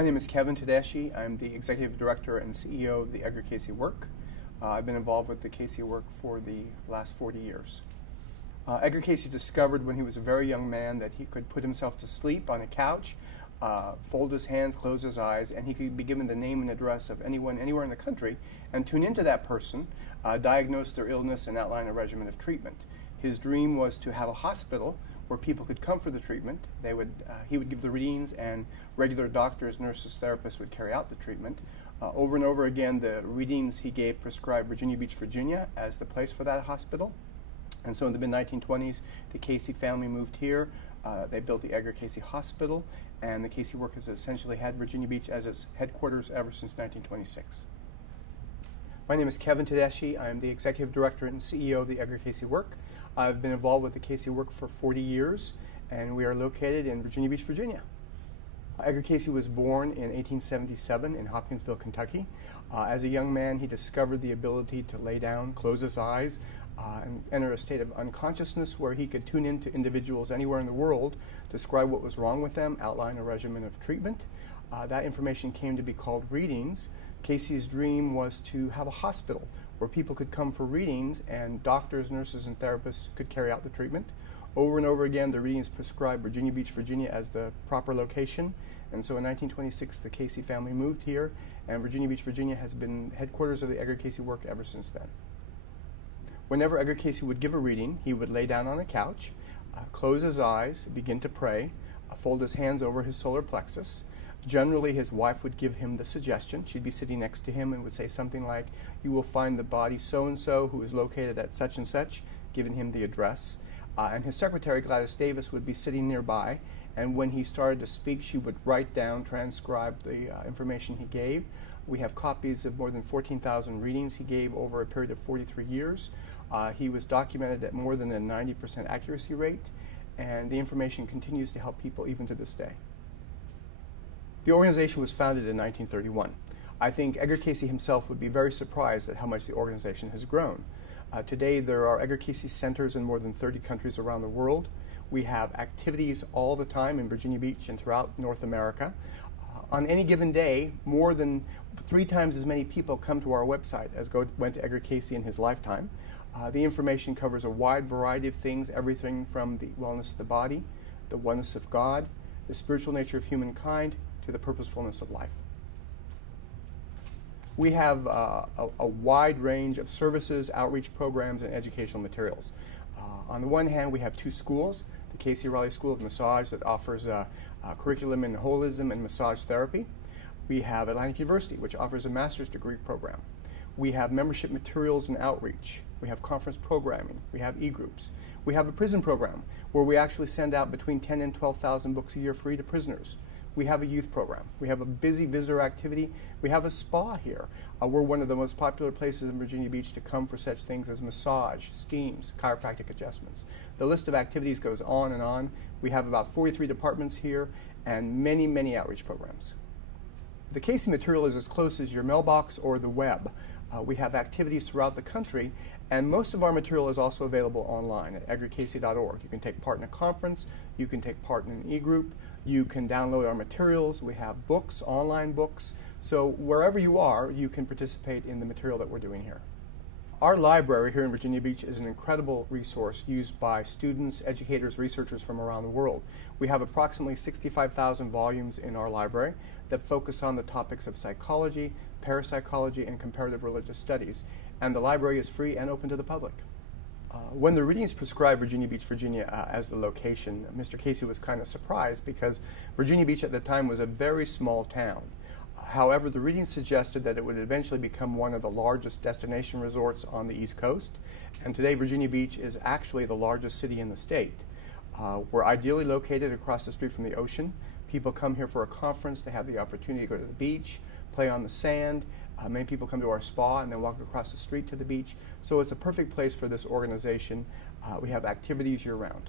My name is Kevin Tedeschi. I'm the Executive Director and CEO of the Edgar Cayce Work. I've been involved with the Cayce Work for the last 40 years. Edgar Cayce discovered when he was a very young man that he could put himself to sleep on a couch, fold his hands, close his eyes, and he could be given the name and address of anyone anywhere in the country and tune into that person, diagnose their illness, and outline a regimen of treatment. His dream was to have a hospital where people could come for the treatment. He would give the readings, and regular doctors, nurses, therapists would carry out the treatment. Over and over again, the readings he gave prescribed Virginia Beach, Virginia as the place for that hospital. And so in the mid-1920s, the Cayce family moved here. They built the Edgar Cayce Hospital, and the Cayce Work has essentially had Virginia Beach as its headquarters ever since 1926. My name is Kevin Tedeschi. I am the Executive Director and CEO of the Edgar Cayce Work. I've been involved with the Cayce Work for 40 years, and we are located in Virginia Beach, Virginia. Edgar Cayce was born in 1877 in Hopkinsville, Kentucky. As a young man, he discovered the ability to lay down, close his eyes, and enter a state of unconsciousness where he could tune into individuals anywhere in the world, describe what was wrong with them, outline a regimen of treatment. That information came to be called readings. Cayce's dream was to have a hospital where people could come for readings and doctors, nurses, and therapists could carry out the treatment. Over and over again, the readings prescribed Virginia Beach, Virginia as the proper location. And so in 1926, the Cayce family moved here, and Virginia Beach, Virginia has been headquarters of the Edgar Cayce Work ever since then. Whenever Edgar Cayce would give a reading, he would lay down on a couch, close his eyes, begin to pray, fold his hands over his solar plexus. Generally, his wife would give him the suggestion. She'd be sitting next to him and would say something like, "You will find the body so-and-so who is located at such and such," giving him the address. And his secretary, Gladys Davis, would be sitting nearby, and when he started to speak, she would write down, transcribe the information he gave. We have copies of more than 14,000 readings he gave over a period of 43 years. He was documented at more than a 90% accuracy rate, and the information continues to help people even to this day. The organization was founded in 1931. I think Edgar Cayce himself would be very surprised at how much the organization has grown. Today, there are Edgar Cayce centers in more than 30 countries around the world. We have activities all the time in Virginia Beach and throughout North America. On any given day, more than 3 times as many people come to our website as went to Edgar Cayce in his lifetime. The information covers a wide variety of things, everything from the wellness of the body, the oneness of God, the spiritual nature of humankind, to the purposefulness of life. We have a wide range of services, outreach programs, and educational materials. On the one hand, we have 2 schools, the Cayce Raleigh School of Massage that offers a curriculum in holism and massage therapy. We have Atlantic University, which offers a master's degree program. We have membership materials and outreach. We have conference programming. We have e-groups. We have a prison program where we actually send out between 10 and 12,000 books a year free to prisoners. We have a youth program. We have a busy visitor activity. We have a spa here. We're one of the most popular places in Virginia Beach to come for such things as massage, steams, chiropractic adjustments. The list of activities goes on and on. We have about 43 departments here and many, many outreach programs. The Cayce material is as close as your mailbox or the web. We have activities throughout the country, and most of our material is also available online at edgarcayce.org. You can take part in a conference, you can take part in an e-group, you can download our materials, we have books, online books, so wherever you are, you can participate in the material that we're doing here. Our library here in Virginia Beach is an incredible resource used by students, educators, researchers from around the world. We have approximately 65,000 volumes in our library that focus on the topics of psychology, parapsychology, and comparative religious studies, and the library is free and open to the public. When the readings prescribed Virginia Beach, Virginia as the location, Mr. Cayce was kind of surprised because Virginia Beach at the time was a very small town. However, the readings suggested that it would eventually become one of the largest destination resorts on the East Coast, and today Virginia Beach is actually the largest city in the state. We're ideally located across the street from the ocean. People come here for a conference, they have the opportunity to go to the beach, play on the sand. Many people come to our spa and then walk across the street to the beach. So it's a perfect place for this organization. We have activities year-round.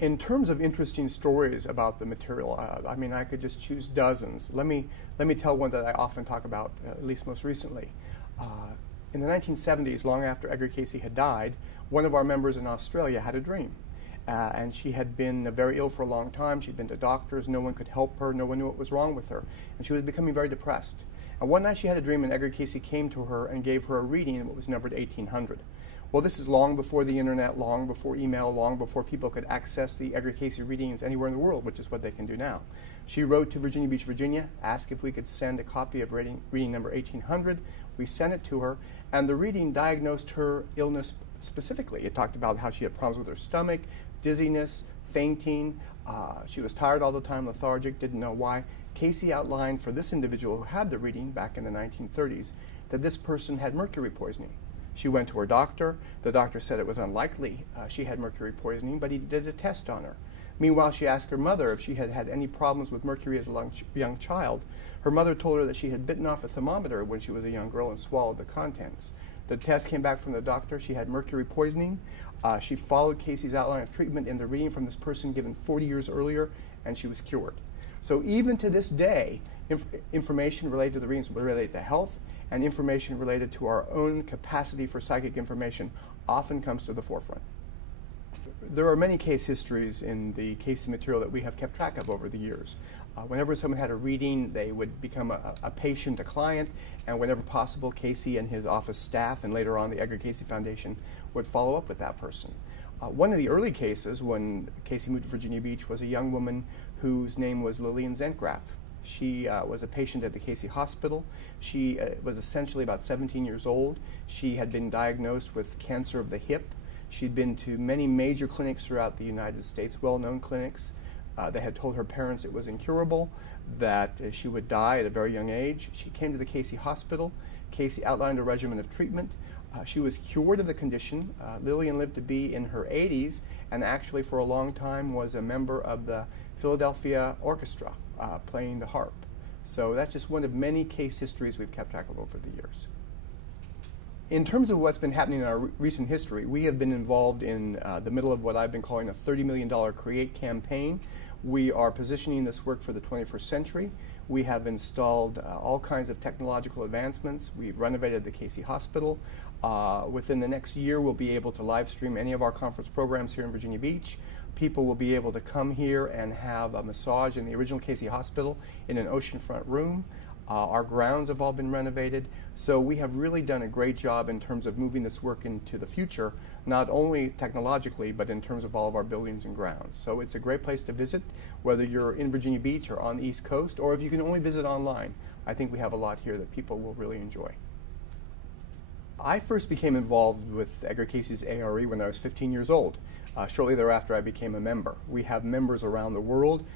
In terms of interesting stories about the material, I mean, I could just choose dozens. Let me tell one that I often talk about, at least most recently. In the 1970s, long after Edgar Cayce had died, one of our members in Australia had a dream. And she had been very ill for a long time. She'd been to doctors. No one could help her. No one knew what was wrong with her. And she was becoming very depressed. And one night she had a dream, and Edgar Cayce came to her and gave her a reading in what was numbered 1800. Well, this is long before the internet, long before email, long before people could access the Edgar Cayce readings anywhere in the world, which is what they can do now. She wrote to Virginia Beach, Virginia, asked if we could send a copy of reading number 1800. We sent it to her, and the reading diagnosed her illness specifically. It talked about how she had problems with her stomach, dizziness, fainting. She was tired all the time, lethargic, didn't know why. Cayce outlined for this individual who had the reading back in the 1930s that this person had mercury poisoning. She went to her doctor. The doctor said it was unlikely she had mercury poisoning, but he did a test on her. Meanwhile, she asked her mother if she had had any problems with mercury as a young child. Her mother told her that she had bitten off a thermometer when she was a young girl and swallowed the contents. The test came back from the doctor. She had mercury poisoning. She followed Cayce's outline of treatment in the reading from this person given 40 years earlier, and she was cured. So even to this day, information related to the readings related to health and information related to our own capacity for psychic information often comes to the forefront. There are many case histories in the Cayce material that we have kept track of over the years. Whenever someone had a reading, they would become a patient, a client, and whenever possible, Cayce and his office staff, and later on the Edgar Cayce Foundation, would follow up with that person. One of the early cases when Cayce moved to Virginia Beach was a young woman whose name was Lillian Zentgraf. She was a patient at the Cayce Hospital. She was essentially about 17 years old. She had been diagnosed with cancer of the hip. She'd been to many major clinics throughout the United States, well-known clinics. They had told her parents it was incurable, that she would die at a very young age. She came to the Cayce Hospital. Cayce outlined a regimen of treatment. She was cured of the condition. Lillian lived to be in her 80s and actually for a long time was a member of the Philadelphia Orchestra playing the harp. So that's just one of many case histories we've kept track of over the years. In terms of what's been happening in our recent history, we have been involved in the middle of what I've been calling a $30 million CREATE campaign. We are positioning this work for the 21st century. We have installed all kinds of technological advancements. We've renovated the Cayce Hospital. Within the next year, we'll be able to live stream any of our conference programs here in Virginia Beach. People will be able to come here and have a massage in the original Cayce Hospital in an oceanfront room. Our grounds have all been renovated. So we have really done a great job in terms of moving this work into the future, not only technologically, but in terms of all of our buildings and grounds. So it's a great place to visit, whether you're in Virginia Beach or on the East Coast, or if you can only visit online. I think we have a lot here that people will really enjoy. I first became involved with Edgar Cayce's A.R.E. when I was 15 years old. Shortly thereafter, I became a member. We have members around the world.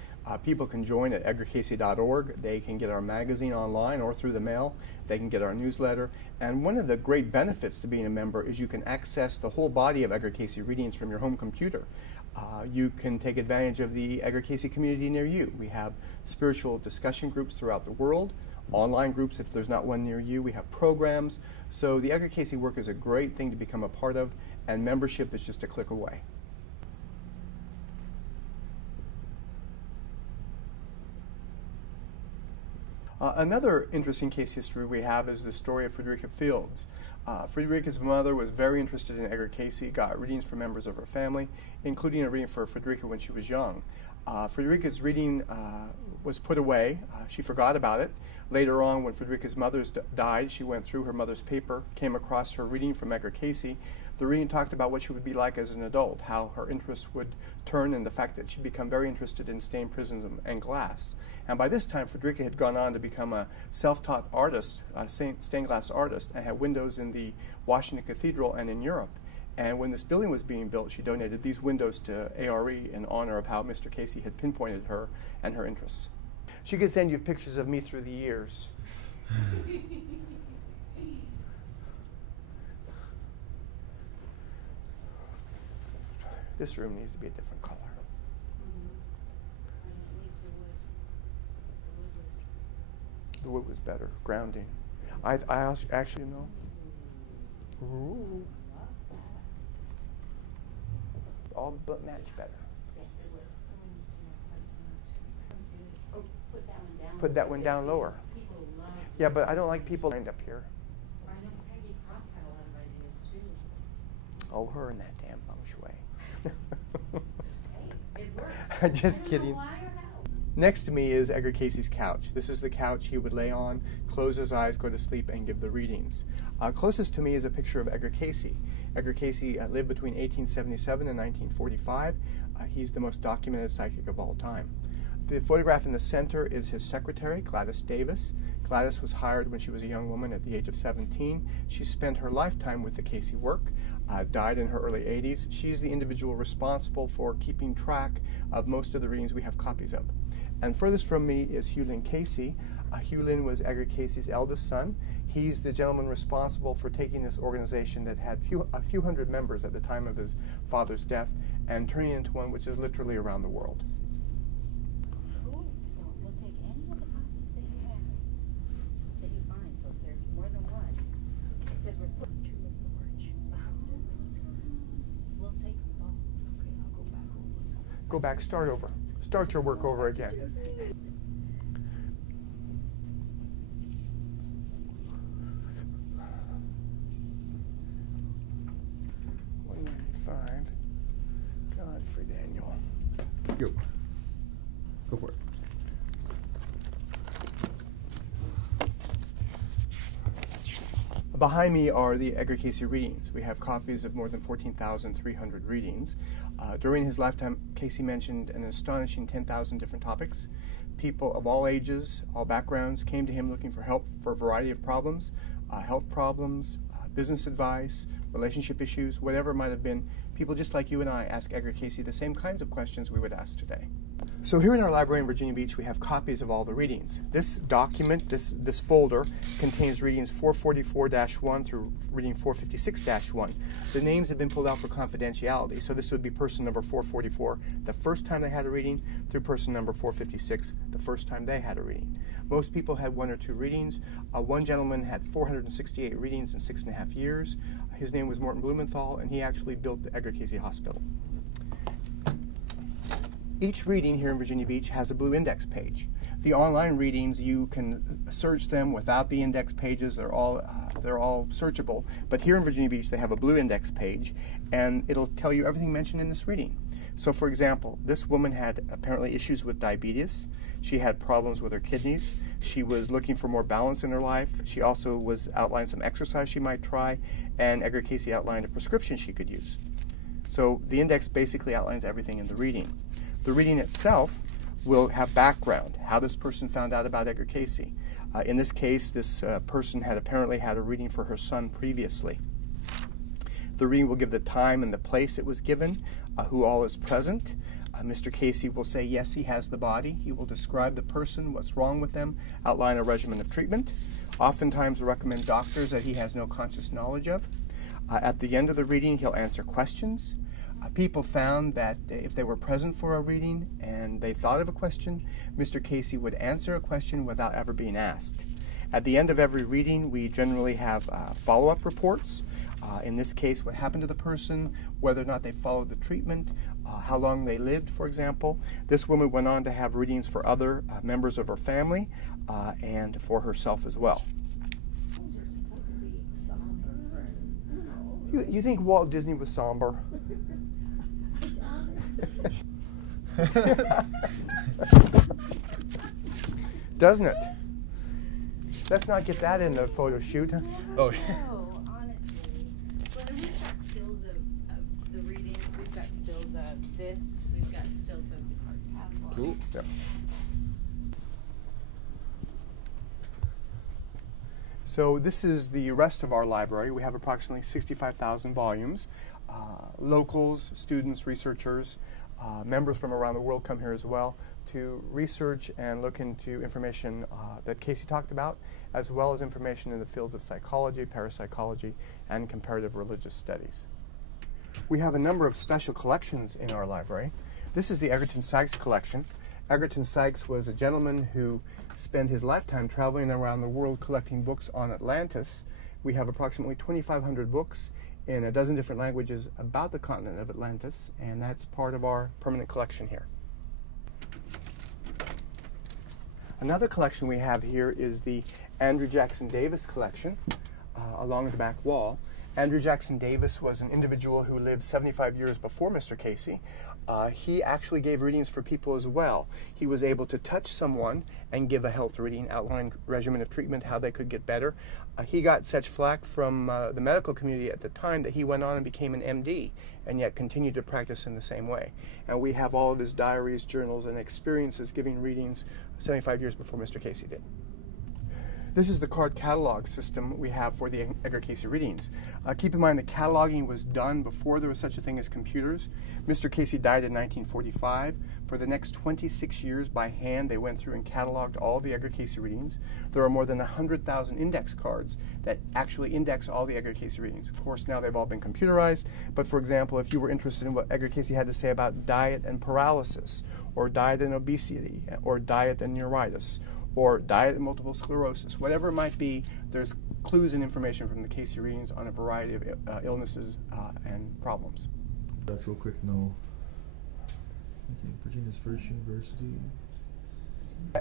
People can join at edgarcayce.org. They can get our magazine online or through the mail. They can get our newsletter. And one of the great benefits to being a member is you can access the whole body of Edgar Cayce readings from your home computer. You can take advantage of the Edgar Cayce community near you. We have spiritual discussion groups throughout the world, online groups if there's not one near you. We have programs. So the Edgar Cayce work is a great thing to become a part of, and membership is just a click away. Another interesting case history we have is the story of Frederica Fields. Frederica's mother was very interested in Edgar Cayce, got readings for members of her family, including a reading for Frederica when she was young. Frederica's reading was put away. She forgot about it. Later on, when Frederica's mother died, she went through her mother's paper, came across her reading from Edgar Cayce. The reading talked about what she would be like as an adult, how her interests would turn, and the fact that she'd become very interested in stained prisms and glass. And by this time, Frederica had gone on to become a self-taught artist, a stained glass artist, and had windows in the Washington Cathedral and in Europe. And when this building was being built, she donated these windows to A.R.E. in honor of how Mr. Cayce had pinpointed her and her interests. She could send you pictures of me through the years. This room needs to be a different color. The wood was better, grounding. I actually know. Ooh. All but match better. Put that one down lower. Yeah, but I don't like people lined up here. Oh, her and that damn feng shui. Just kidding. Next to me is Edgar Cayce's couch. This is the couch he would lay on, close his eyes, go to sleep, and give the readings. Closest to me is a picture of Edgar Cayce. Edgar Cayce lived between 1877 and 1945. He's the most documented psychic of all time. The photograph in the center is his secretary, Gladys Davis. Gladys was hired when she was a young woman at the age of 17. She spent her lifetime with the Cayce Work, died in her early 80s. She's the individual responsible for keeping track of most of the readings we have copies of. And furthest from me is Hugh Lynn Cayce. Hugh Lynn was Edgar Cayce's eldest son. He's the gentleman responsible for taking this organization that had a few hundred members at the time of his father's death and turning it into one which is literally around the world. Cool. We'll take any of the copies that you have, that you find. So if there's more than one, because we're putting two in the porch. We'll take them both. Okay, I'll go back over. Go back, start over. Start your work over again. 195. Godfrey Daniel. Go for it. Behind me are the Edgar Cayce readings. We have copies of more than 14,300 readings. During his lifetime, Cayce mentioned an astonishing 10,000 different topics. People of all ages, all backgrounds, came to him looking for help for a variety of problems, health problems, business advice, relationship issues, whatever it might have been. People just like you and I ask Edgar Cayce the same kinds of questions we would ask today. So here in our library in Virginia Beach, we have copies of all the readings. This document, this folder, contains readings 444-1 through reading 456-1. The names have been pulled out for confidentiality, so this would be person number 444 the first time they had a reading, through person number 456 the first time they had a reading. Most people had one or two readings. One gentleman had 468 readings in 6.5 years. His name was Morton Blumenthal, and he actually built the Edgar Cayce Hospital. Each reading here in Virginia Beach has a blue index page. The online readings, you can search them without the index pages. They're all searchable. But here in Virginia Beach, they have a blue index page, and it'll tell you everything mentioned in this reading. So, for example, this woman had apparently issues with diabetes. She had problems with her kidneys. She was looking for more balance in her life. She also was outlined some exercise she might try, and Edgar Cayce outlined a prescription she could use. So the index basically outlines everything in the reading. The reading itself will have background, how this person found out about Edgar Cayce. In this case, this person had apparently had a reading for her son previously. The reading will give the time and the place it was given, who all is present. Mr. Cayce will say, yes, he has the body. He will describe the person, what's wrong with them, outline a regimen of treatment. Oftentimes recommend doctors that he has no conscious knowledge of. At the end of the reading, he'll answer questions. People found that if they were present for a reading and they thought of a question, Mr. Cayce would answer a question without ever being asked. At the end of every reading, we generally have follow-up reports. In this case, what happened to the person, whether or not they followed the treatment, how long they lived, for example. This woman went on to have readings for other members of her family and for herself as well. You think Walt Disney was somber? Doesn't it? Let's not get that in the photo shoot. Huh? Oh. No, honestly. But we've got stills of the readings. We've got stills of this. We've got stills of the card catalog. Cool. Yep. So this is the rest of our library. We have approximately 65,000 volumes. Locals, students, researchers, members from around the world come here as well to research and look into information that Cayce talked about, as well as information in the fields of psychology, parapsychology, and comparative religious studies. We have a number of special collections in our library. This is the Edgar Cayce collection. Edgar Cayce was a gentleman who spent his lifetime traveling around the world collecting books on Atlantis. We have approximately 2,500 books in a dozen different languages about the continent of Atlantis, and that's part of our permanent collection here. Another collection we have here is the Andrew Jackson Davis collection along the back wall. Andrew Jackson Davis was an individual who lived 75 years before Mr. Cayce. He actually gave readings for people as well. He was able to touch someone and give a health reading, outline regimen of treatment, how they could get better. He got such flack from the medical community at the time that he went on and became an MD, and yet continued to practice in the same way. And we have all of his diaries, journals, and experiences giving readings 75 years before Mr. Cayce did. This is the card catalog system we have for the Edgar Cayce readings. Keep in mind the cataloging was done before there was such a thing as computers. Mr. Cayce died in 1945. For the next 26 years by hand they went through and cataloged all the Edgar Cayce readings. There are more than 100,000 index cards that actually index all the Edgar Cayce readings. Of course now they've all been computerized, but for example if you were interested in what Edgar Cayce had to say about diet and paralysis, or diet and obesity, or diet and neuritis, or diet and multiple sclerosis, whatever it might be, there's clues and information from the Cayce readings on a variety of illnesses and problems. That's real quick, no. Okay, Virginia's first university.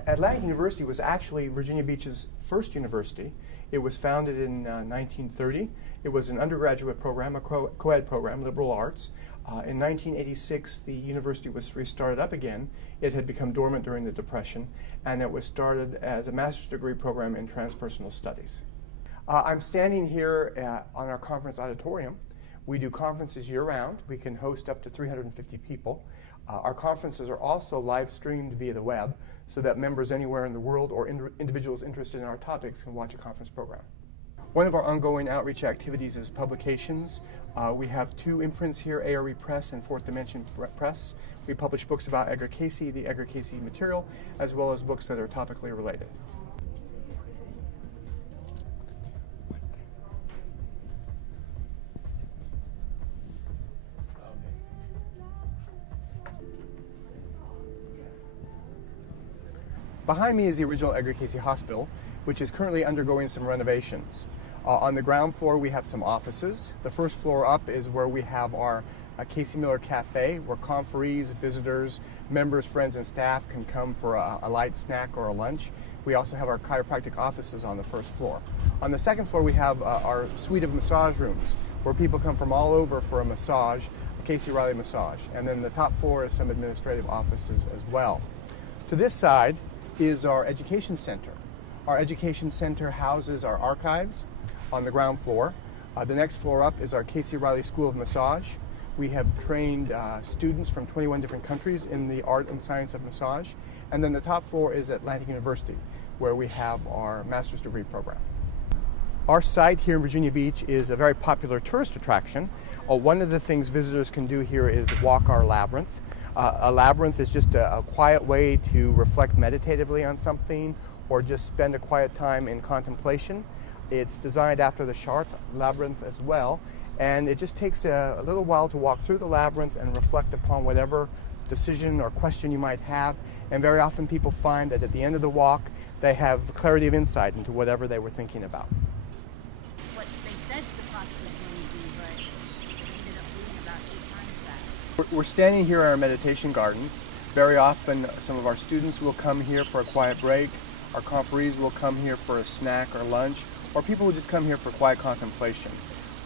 Atlantic University was actually Virginia Beach's first university. It was founded in 1930. It was an undergraduate program, a co-ed program, liberal arts. In 1986, the university was restarted up again. It had become dormant during the Depression, and it was started as a master's degree program in transpersonal studies. I'm standing here on our conference auditorium. We do conferences year-round. We can host up to 350 people. Our conferences are also live streamed via the web, so that members anywhere in the world or individuals interested in our topics can watch a conference program. One of our ongoing outreach activities is publications. We have two imprints here, A.R.E. Press and Fourth Dimension Press. We publish books about Edgar Cayce, the Edgar Cayce material, as well as books that are topically related. Behind me is the original Edgar Cayce Hospital, which is currently undergoing some renovations. On the ground floor we have some offices. The first floor up is where we have our Cayce Miller Cafe, where conferees, visitors, members, friends, and staff can come for a light snack or a lunch. We also have our chiropractic offices on the first floor. On the second floor we have our suite of massage rooms, where people come from all over for a massage, a Cayce Riley massage. And then the top floor is some administrative offices as well. To this side is our education center. Our education center houses our archives on the ground floor. The next floor up is our Cayce Riley School of Massage. We have trained students from 21 different countries in the art and science of massage. And then the top floor is Atlantic University, where we have our master's degree program. Our site here in Virginia Beach is a very popular tourist attraction. One of the things visitors can do here is walk our labyrinth. A labyrinth is just a quiet way to reflect meditatively on something, or just spend a quiet time in contemplation. It's designed after the Chartres labyrinth as well, and it just takes a little while to walk through the labyrinth and reflect upon whatever decision or question you might have. And very often people find that at the end of the walk they have clarity of insight into whatever they were thinking about. What they said the cost was going to be, but they ended up being about 8 times that. We're standing here in our meditation garden. Very often some of our students will come here for a quiet break. Our conferees will come here for a snack or lunch, or people will just come here for quiet contemplation.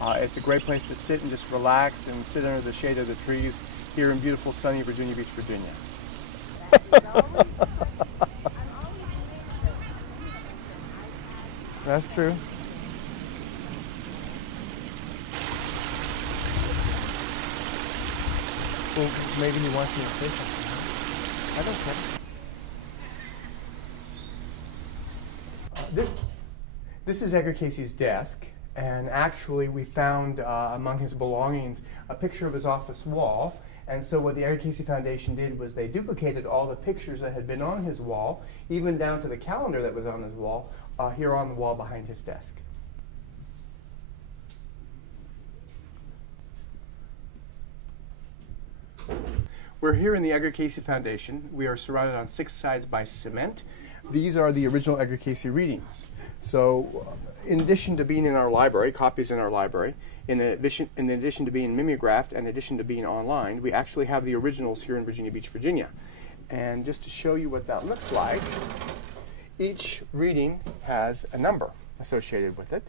It's a great place to sit and just relax and sit under the shade of the trees here in beautiful sunny Virginia Beach, Virginia. That's true. Well, maybe he wants me to say something. I don't care. This is Edgar Cayce's desk, and actually we found among his belongings a picture of his office wall. And so what the Edgar Cayce Foundation did was they duplicated all the pictures that had been on his wall, even down to the calendar that was on his wall, here on the wall behind his desk. We're here in the Edgar Cayce Foundation. We are surrounded on 6 sides by cement. These are the original Edgar Cayce readings. So in addition to being in our library, copies in our library, in addition to being mimeographed and in addition to being online, we actually have the originals here in Virginia Beach, Virginia. And just to show you what that looks like, each reading has a number associated with it,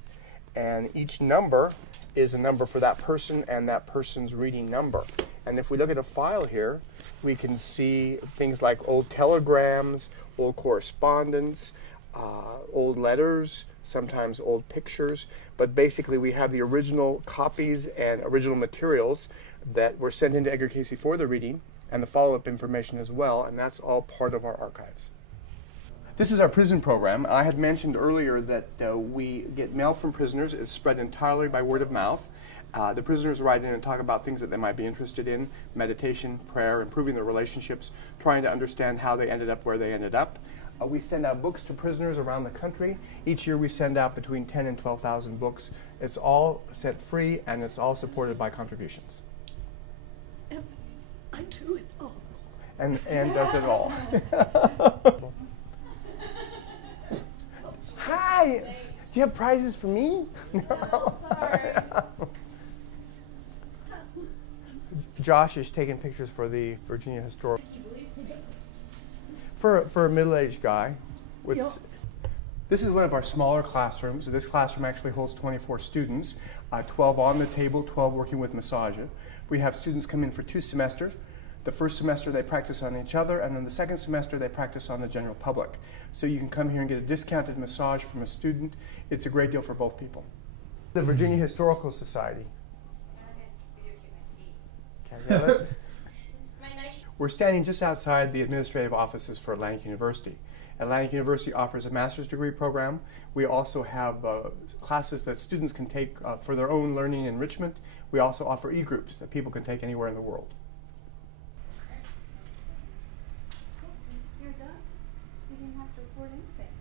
and each number is a number for that person and that person's reading number. And if we look at a file here, we can see things like old telegrams, old correspondence, old letters, sometimes old pictures. But basically, we have the original copies and original materials that were sent into Edgar Cayce for the reading, and the follow-up information as well, and that's all part of our archives. This is our prison program. I had mentioned earlier that we get mail from prisoners. It's spread entirely by word of mouth. The prisoners write in and talk about things that they might be interested in: meditation, prayer, improving their relationships, trying to understand how they ended up where they ended up. We send out books to prisoners around the country. Each year we send out between 10 and 12,000 books. It's all sent free, and it's all supported by contributions. And I do it all. And does it all. Hi! Do you have prizes for me? No, sorry. Josh is taking pictures for the Virginia Historical. For a middle-aged guy. With Yeah. This is one of our smaller classrooms. This classroom actually holds 24 students, 12 on the table, 12 working with massager. We have students come in for 2 semesters. The first semester they practice on each other, and then the second semester they practice on the general public. So you can come here and get a discounted massage from a student. It's a great deal for both people. The Virginia Historical Society. Okay, yeah, we're standing just outside the administrative offices for Atlantic University. Atlantic University offers a master's degree program. We also have classes that students can take for their own learning enrichment. We also offer e-groups that people can take anywhere in the world. You're done? You didn't have to report anything.